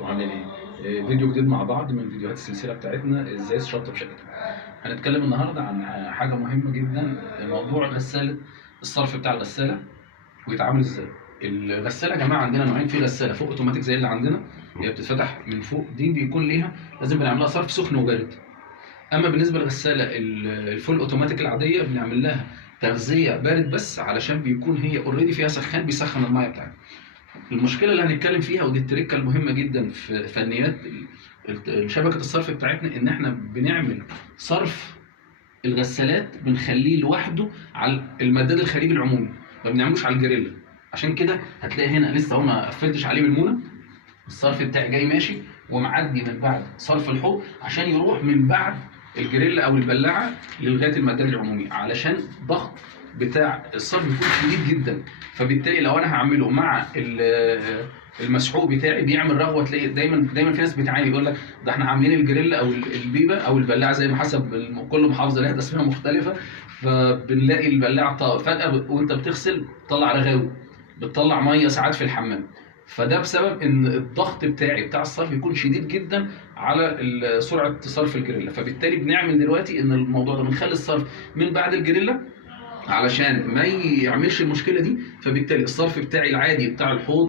ازيكم عاملين ايه؟ فيديو جديد مع بعض من فيديوهات السلسله بتاعتنا ازاي تشطب شقتك. هنتكلم النهارده عن حاجه مهمه جدا، موضوع غساله الصرف بتاع الغساله ويتعامل ازاي. الغساله يا جماعه عندنا نوعين، في غساله فوق اوتوماتيك زي اللي عندنا، هي بتتفتح من فوق، دي بيكون ليها لازم بنعملها صرف سخن وبارد. اما بالنسبه للغساله الفول اوتوماتيك العاديه بنعمل لها تغذيه بارد بس، علشان بيكون هي اوريدي فيها سخان بيسخن الميه بتاعتها. المشكله اللي هنتكلم فيها ودي التركه المهمه جدا في فنيات شبكه الصرف بتاعتنا، ان احنا بنعمل صرف الغسالات بنخليه لوحده على المداد الخارجي العمومي، ما بنعملوش على الجريلا. عشان كده هتلاقي هنا لسه هو ما قفلتش عليه بالمونه، الصرف بتاعي جاي ماشي ومعدي من بعد صرف الحوض عشان يروح من بعد الجريلا او البلاعه لغايه المداد العمومي، علشان ضغط بتاع الصرف بيكون شديد جدا. فبالتالي لو انا هعمله مع المسحوق بتاعي بيعمل رغوه، تلاقي دايما في ناس بتعاني يقول لك ده احنا عاملين الجريلا او البيبه او البلاعه زي ما حسب كل محافظه لها تسميه مختلفه، فبنلاقي البلاعه فجاه وانت بتغسل تطلع رغاوي، بتطلع ميه ساعات في الحمام. فده بسبب ان الضغط بتاعي بتاع الصرف يكون شديد جدا على سرعه صرف الجريلا. فبالتالي بنعمل دلوقتي ان الموضوع ده بنخلي الصرف من بعد الجريلا علشان ما يعملش المشكله دي. فبالتالي الصرف بتاعي العادي بتاع الحوض